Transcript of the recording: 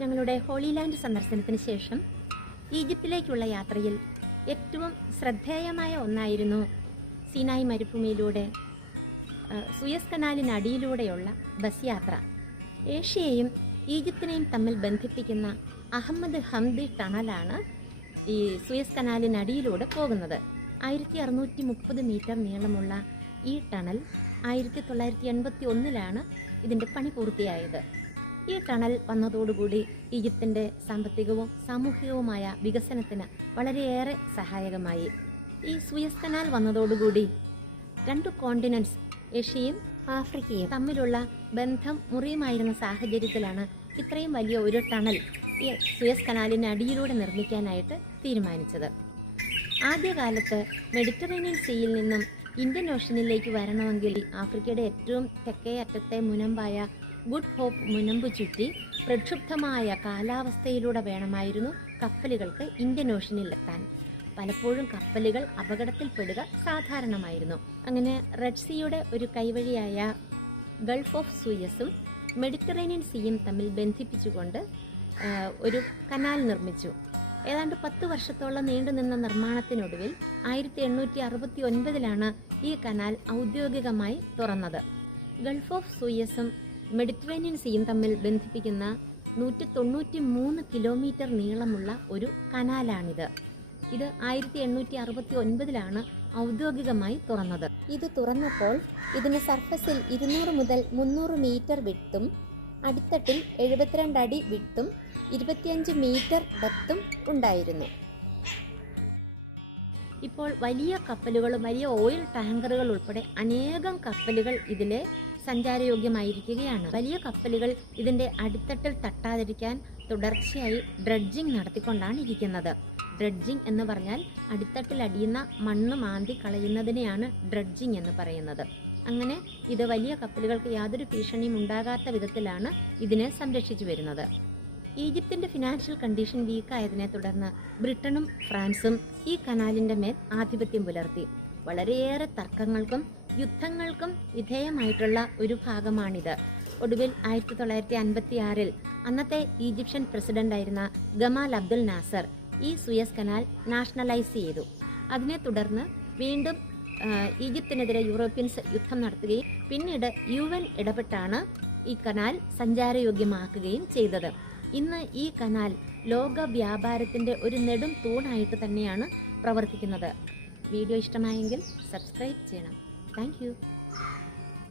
ഞങ്ങളുടെ holy land സന്ദർശനത്തിന് ശേഷം ഈജിപ്തിലേക്കുള്ള യാത്രയിൽ ഏറ്റവും ശ്രദ്ധേയമായ ഒന്നായിരുന്നു സീനായ് മരുഭൂമിയിലൂടെ സൂയസ് കനാലിനടിയിലൂടെയുള്ള ബസ് യാത്ര. ഏഷ്യയെയും ഈജിപ്തിനെയും തമ്മിൽ ബന്ധിപ്പിക്കുന്ന അഹമ്മദ് ഹംദി ടണലാണ് ഈ സൂയസ് കനാലിനടിയിലൂടെ പോകുന്നത്. 1630 മീറ്റർ നീളമുള്ള ഈ ടണൽ 1981 ഇതിൻ്റെ പണി പൂർത്തിയായത്. ഈ ടണൽ വന്നതോടുകൂടി ഈജിപ്തിൻ്റെ സാമ്പത്തികവും സാമൂഹികവുമായ വികസനത്തിന് വളരെയേറെ സഹായകമായി. ഈ സൂയസ് കനാൽ വന്നതോടുകൂടി 2 കോണ്ടിനൻസ്, ഏഷ്യയും ആഫ്രിക്കയും തമ്മിലുള്ള ബന്ധം മുറിയുമായിരുന്ന സാഹചര്യത്തിലാണ് ഇത്രയും വലിയ ഒരു ടണൽ ഈ സൂയസ് കനാലിന് അടിയിലൂടെ നിർമ്മിക്കാനായിട്ട് തീരുമാനിച്ചത്. ആദ്യകാലത്ത് മെഡിറ്ററേനിയൻ സീയിൽ നിന്നും ഇന്ത്യൻ ഓഷനിലേക്ക് വരണമെങ്കിൽ ആഫ്രിക്കയുടെ ഏറ്റവും തെക്കേ അറ്റത്തെ മുനമ്പായ ഗുഡ് ഹോപ്പ് മുനമ്പ് ചുറ്റി പ്രക്ഷുബ്ധമായ കാലാവസ്ഥയിലൂടെ വേണമായിരുന്നു കപ്പലുകൾക്ക് ഇന്ത്യൻ ഓഷനിലെത്താൻ. പലപ്പോഴും കപ്പലുകൾ അപകടത്തിൽപ്പെടുക സാധാരണമായിരുന്നു. അങ്ങനെ റെഡ് സീയുടെ ഒരു കൈവഴിയായ ഗൾഫ് ഓഫ് സൂയസും മെഡിറ്ററേനിയൻ സീയും തമ്മിൽ ബന്ധിപ്പിച്ചുകൊണ്ട് ഒരു കനാൽ നിർമ്മിച്ചു. ഏതാണ്ട് 10 വർഷത്തോളം നീണ്ടുനിന്ന നിർമ്മാണത്തിനൊടുവിൽ 1869 ഈ കനാൽ ഔദ്യോഗികമായി തുറന്നത്. ഗൾഫ് ഓഫ് സൂയസും മെഡിറ്ററേനിയൻ സീയും തമ്മിൽ ബന്ധിപ്പിക്കുന്ന 193 കിലോമീറ്റർ നീളമുള്ള ഒരു കനാലാണിത്. ഇത് 1869 ഔദ്യോഗികമായി തുറന്നത്. ഇത് തുറന്നപ്പോൾ ഇതിന് സർഫസിൽ 200 മുതൽ 300 മീറ്റർ വിഡ്ത്തും അടിത്തട്ടിൽ 72 അടി വിഡ്ത്തും 25 മീറ്റർ ഡെപ്തും ഉണ്ടായിരുന്നു. ഇപ്പോൾ വലിയ കപ്പലുകളും വലിയ ഓയിൽ ടാങ്കറുകൾ ഉൾപ്പെടെ അനേകം കപ്പലുകൾ ഇതിലെ സഞ്ചാരയോഗ്യമായിരിക്കുകയാണ്. വലിയ കപ്പലുകൾ ഇതിൻ്റെ അടിത്തട്ടിൽ തട്ടാതിരിക്കാൻ തുടർച്ചയായി ഡ്രഡ്ജിങ് നടത്തിക്കൊണ്ടാണ് ഇരിക്കുന്നത്. ഡ്രഡ്ജിങ് എന്ന് പറഞ്ഞാൽ അടിത്തട്ടിൽ അടിയുന്ന മണ്ണ് മാന്തി കളയുന്നതിനെയാണ് ഡ്രഡ്ജിങ് എന്ന് പറയുന്നത്. അങ്ങനെ ഇത് വലിയ കപ്പലുകൾക്ക് യാതൊരു ഭീഷണിയും ഉണ്ടാകാത്ത വിധത്തിലാണ് ഇതിനെ സംരക്ഷിച്ചു വരുന്നത്. ഈജിപ്തിൻ്റെ ഫിനാൻഷ്യൽ കണ്ടീഷൻ വീക്കായതിനെ തുടർന്ന് ബ്രിട്ടനും ഫ്രാൻസും ഈ കനാലിൻ്റെ മേൽ ആധിപത്യം പുലർത്തി. വളരെയേറെ തർക്കങ്ങൾക്കും യുദ്ധങ്ങൾക്കും വിധേയമായിട്ടുള്ള ഒരു ഭാഗമാണിത്. ഒടുവിൽ 1956 അന്നത്തെ ഈജിപ്ഷ്യൻ പ്രസിഡന്റായിരുന്ന ഗമാൽ അബ്ദുൽ നാസർ ഈ സൂയസ് കനാൽ നാഷണലൈസ് ചെയ്തു. അതിനെ തുടർന്ന് വീണ്ടും ഈജിപ്തിനെതിരെ യൂറോപ്യൻസ് യുദ്ധം നടത്തുകയും പിന്നീട് UN ഇടപെട്ടാണ് ഈ കനാൽ സഞ്ചാരയോഗ്യമാക്കുകയും ചെയ്തത്. ഇന്ന് ഈ കനാൽ ലോക വ്യാപാരത്തിൻ്റെ ഒരു നെടും തൂണായിട്ട് തന്നെയാണ് പ്രവർത്തിക്കുന്നത്. വീഡിയോ ഇഷ്ടമായെങ്കിൽ സബ്സ്ക്രൈബ് ചെയ്യണം. താങ്ക്